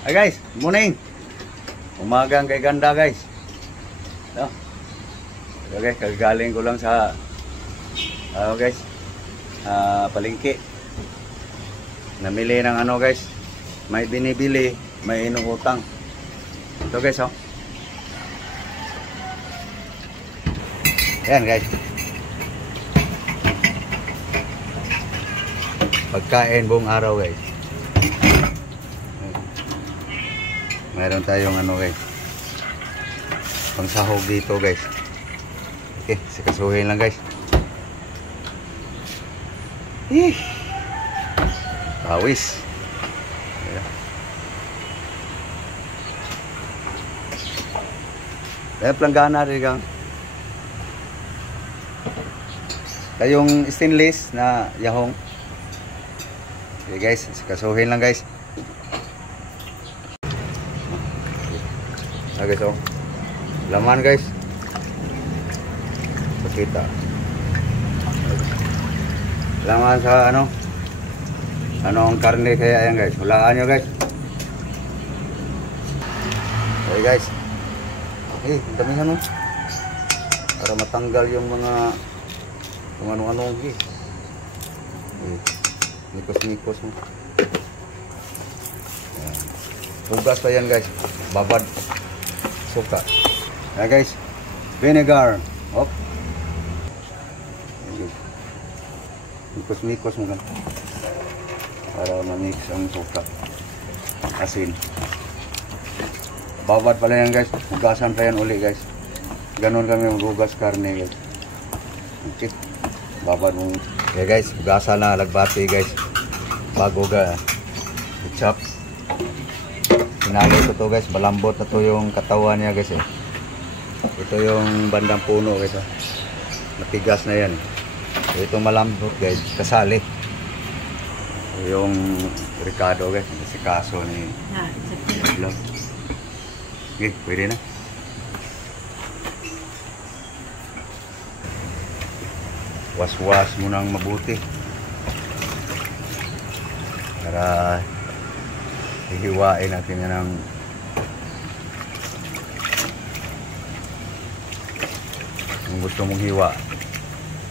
Hi guys, morning. Umagang kay ganda guys. No. Okay, kagaling ko lang sa guys. Palengke. Namili ng ano guys. May binibili, may inuutang. Ito guys, oh. Ayan guys. Pagkain buong araw guys. Meron tayong ano guys, pangsahog dito guys. Okay, sikasuhin lang guys. Pawis. Kaya planggana rin kang kayong stainless na yahong. Okay guys, sikasuhin lang guys. Okay, so laman guys, pakita laman sa ano ang karne kaya yan guys, hulaan nyo guys. Okay guys, damihan mo para matanggal yung mga kung ano-ano nikos mo. Hugas pa yan guys, babad suka. Ayan guys, vinegar. Hop. Mikos mo lang para ma-mix ang suka, asin. Babad pala yan guys, hugasan pa yan uli guys. Ganon kami maghugas karne guys. Okay, babad mo. Okay guys, hugasan na lagbati guys bago ga i-chop. Pinalo ko to guys, malambot na to yung katawan niya guys eh. Ito yung bandang puno guys eh. Matigas na yan eh. So, ito malambot guys, kasali. Yung Ricardo guys, si kaso ni vlog. Okay, pwede na. Was-was mo nang mabuti para hihiwain natin yan ng kung gusto mong hiwa,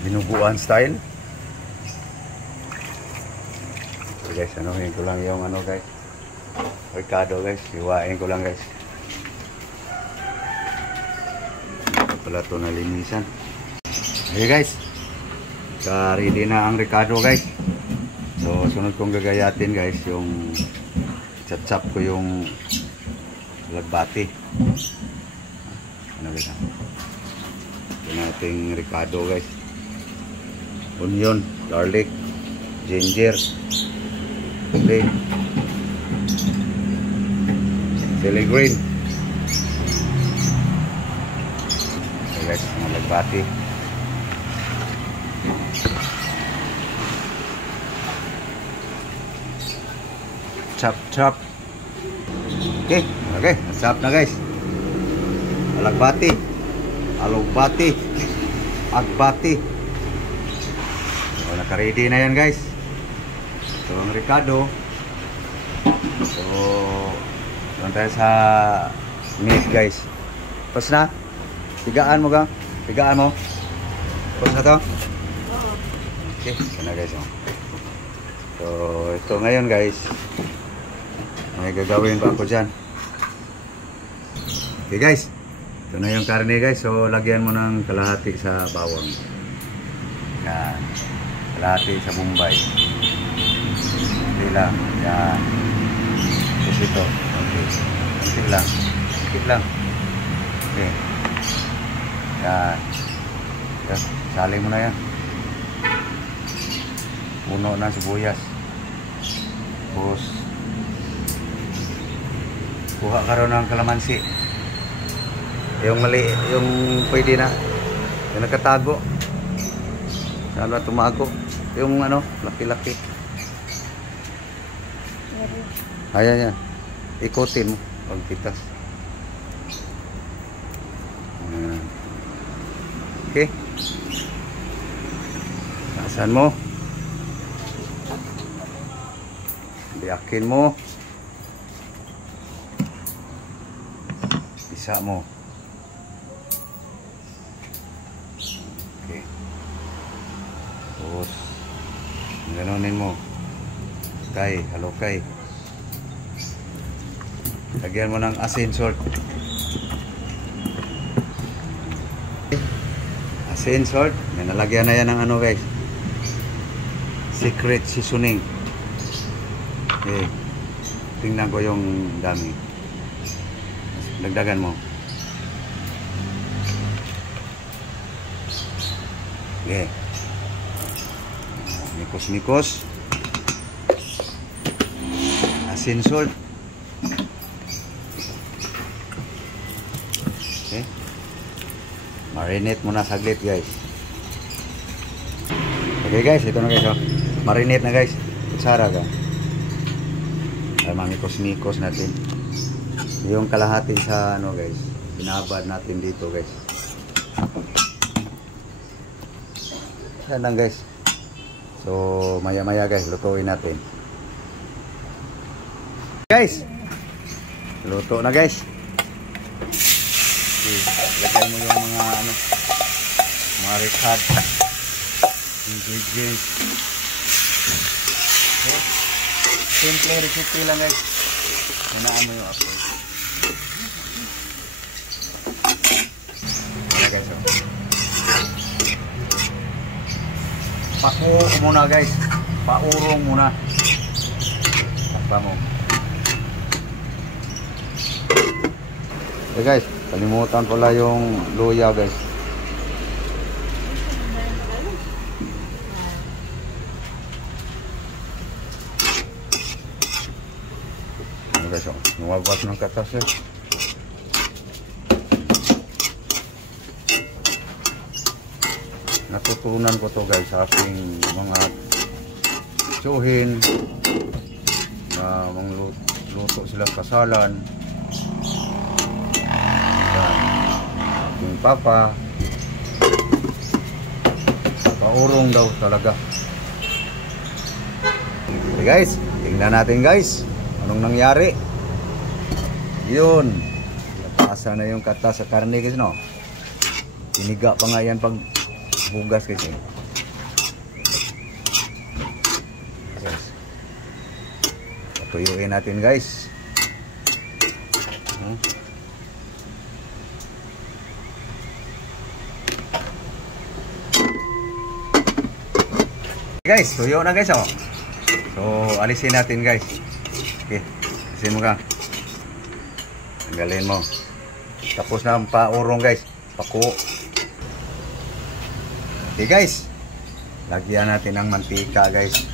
dinuguan style. So guys, anuhin ko lang yung ano guys, Ricardo guys, hiwain ko lang guys. Ito pala ito nalinisan. Okay guys, ready na ang Ricardo guys. So sunod kong gagayatin guys yung chop ko yung lagbati. Ano guys? Ito nating Ricardo guys. Onion, garlic, ginger, chili green. Okay guys, mga lagbati. Chop. Okay, chop na guys. Alagbati, alugbati, agbati. So, naka-ready na yan guys. So, ang Ricardo. So, doon tayo sa meat guys. Tapos na? Tigaan mo gang? Tigaan mo? Tapos na to? Okay, ito na guys. So, ito ngayon guys. May gagawin pa ako dyan. Okay guys, ito na yung karne guys. So lagyan mo ng kalahati sa bawang. Yan. Kalahati sa Bombay. Hindi lang. Yan. Tapos ito. Okay. Kunti lang. Kunti lang. Okay. Yan. Yan. Sali mo na yan. Puno na sibuyas. Tapos kuha ka rin ng kalamansi. Yung mali, yung pwede na. Yung nakatago. Sana tumago. Yung ano, laki-laki. Ayan yan. Ikutin mo. Pagpitas. Okay. Tasan mo. Biyakin mo. Isa mo. Okay. Tapos, ganunin mo. Halukay. Lagyan mo ng asin salt. Asin salt. May nalagyan na yan ng ano guys. Secret seasoning. Okay. Tingnan ko yung dami. Dagdagan mo. Okay. Mikos-mikos. Asin salt. Okay. Marinate muna saglit guys. Okay guys, ito na guys. Oh. Marinate na guys. Kutsara ka. Ay, mamikos-mikos natin. Yung kalahati sa ano guys. Binabad natin dito guys. Yan lang guys. So maya-maya guys, lutuin natin. Guys, luto na guys. Okay, lagyan mo yung mga ano, mga rehad ingredients. Okay. Simple recipe lang guys. Hinaan mo yung apoy. Ayan guys. Oh. Pakuo muna guys. Paurong muna. Takpa mo. Okay guys, kalimutan pala yung luya guys. Ano guys, lumabas ng katas eh. Natutunan ko to guys sa aking mga tsuhin na luto sila kasalan. Yung papa paurong daw talaga. Okay guys, tingnan natin guys anong nangyari. Yun, napasa na yung kata sa karne guys, no? Iniga pa nga yan pag bugas guys eh. Guys, patuyuin natin guys. Guys, tuyo na guys oh. So, alisin natin guys. Okay, alisin mo ka. Tanggalin mo. Tapos na ang paurong guys. Pakuo. Okay guys. Lagyan natin ng mantika guys.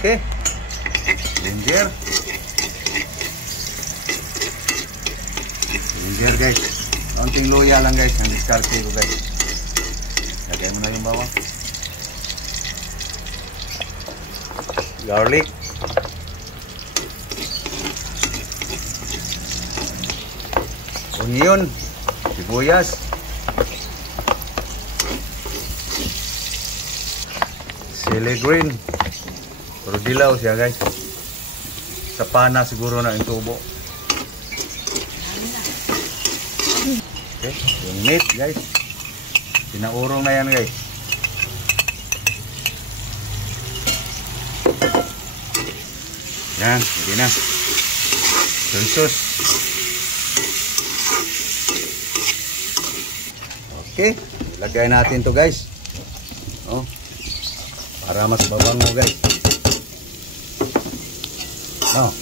Okay. Ginger. Ginger guys. Kaunting luya lang guys. Ang diskarte ko guys. Lagay mo na yung bawang. Garlic. Onion. Sibuyas. Chili green. Pero dilaw siya guys. Sa pana siguro na yung tubo. Okay. Yung meat guys. Pinaurong na yan guys. Yan, hindi na. Sunsos. Okay, ilagay natin to guys. Oh, para mas mabango guys. Oh.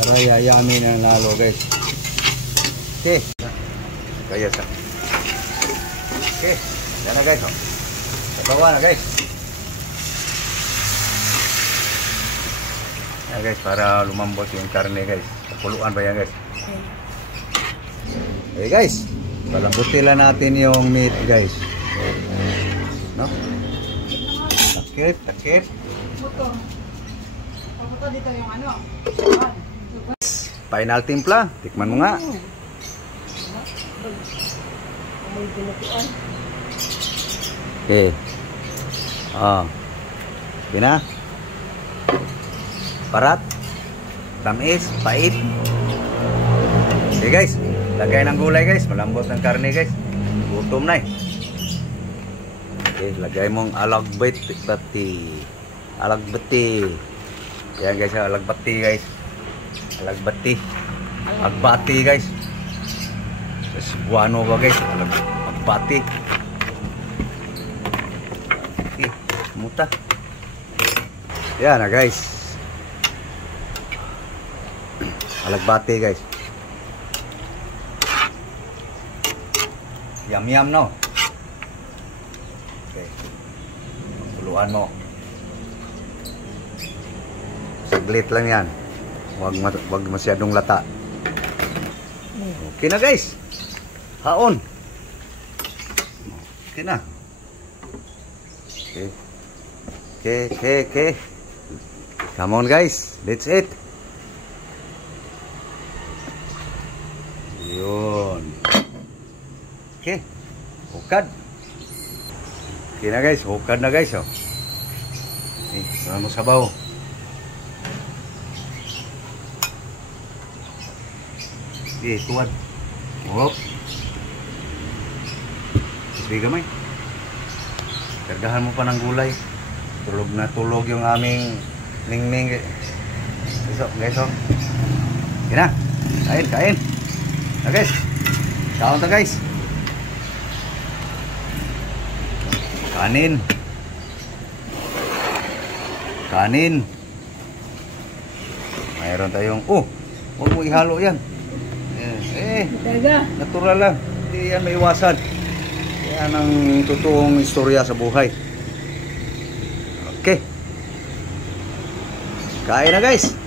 Para yayamin na lalo guys. Okay. Kaya sa. Okay. Yan na guys. Sabawa na guys. Yan guys. Para lumambot yung karne guys. Puluan ba yan guys? Okay guys. Palambutin lang natin yung meat guys. No? Takip. Takip. Puto dito yung ano. final timpla. Tikman mo nga. Amoy binutuan. Okay. Oh. Bina. Parat. Tamis, pait. Okay guys, lagay ng gulay guys, malambot ng karne guys. Gutom na eh. Okay, lagay mong alagbati. Alagbati. Yan guys, alagbati guys. Alagbati. Agbati guys. Cebuano ba guys? Agbati. Okay, muta. Yan na guys. Alagbati guys. Yum no. Okay. Puluan mo. Saglit lang yan. Wag masyadong lata. Okay na guys. Haon. Okay na. Okay. Okay. Come on guys. Let's eat. Yun. Okay. Hukad. Okay na guys. Hukad na guys. Oh. Okay. Saan mo sabaw? Okay. Tuwad. Hop. Sige gamay. Kargahan mo pa ng gulay. Tulog na tulog yung aming ningning. Guys. Oh. Okay na. Kain. Na guys. Kaon ta guys. Kanin. Mayroon tayong, huwag mo ihalo yan. Natural lang. Hindi yan maiwasan. Yan ang totoong istorya sa buhay. Okay. Kain na guys.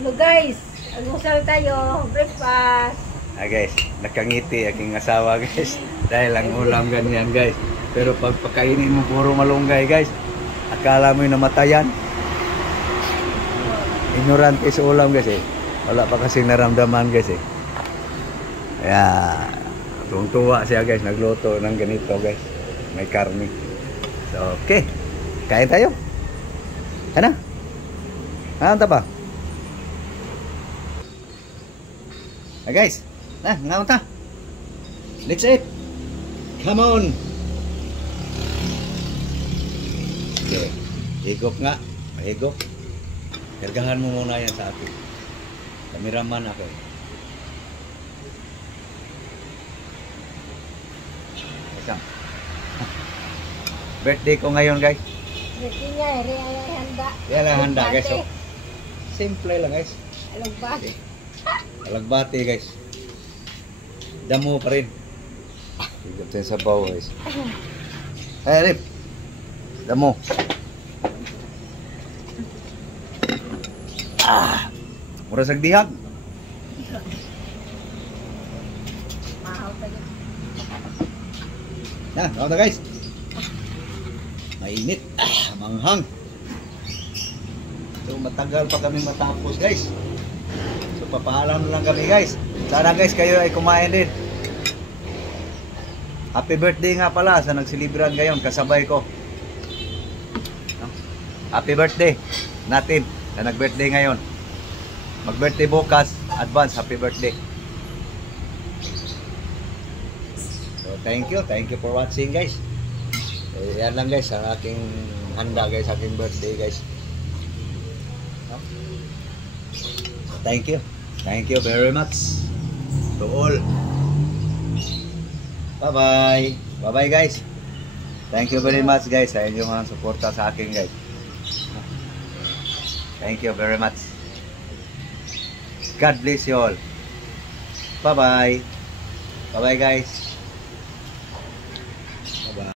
Hello guys, almusal tayo, breakfast. Guys, nakangiti aking asawa guys. Dahil ang ulam ganyan guys. Pero pag pakainin mo puro malunggay guys, akala mo yung namatayan. Ignorante sa ulam guys eh. Wala pa kasing naramdaman guys eh. Kaya tuwang-tuwa siya guys, nagluto ng ganito guys. May karne. So okay, kain tayo. Ano? Ano ba? Guys, ngaon ta. Let's eat. Come on. Okay. Higop nga. Higop. Kargahan mo muna yan sa akin. Kameraman ako. Ika. Birthday ko ngayon guys. Birthday niya, handa. Yan lang handa guys. So, simple lang guys. Alagbati. Alagbati guys. Damo pa rin. Higop tayo sa baw guys. Rip. Damo. Mura sagdihag. Mahaw tayo. Kaon na guys. Mainit. Manghang. So matagal pa kami matapos guys. So papaalam na lang kami guys. Sana guys kayo ay kumain din. Happy birthday nga pala sa nagsilibran ngayon kasabay ko. Happy birthday natin na nag-birthday ngayon. Mag-birthday bukas, advance happy birthday. So thank you for watching guys. Yan lang guys ang aking handa guys, aking birthday guys. Thank you very much to all. Bye guys. Thank you very much guys sa inyong mga suporta sa akin guys. Thank you very much. God bless you all. Bye bye guys.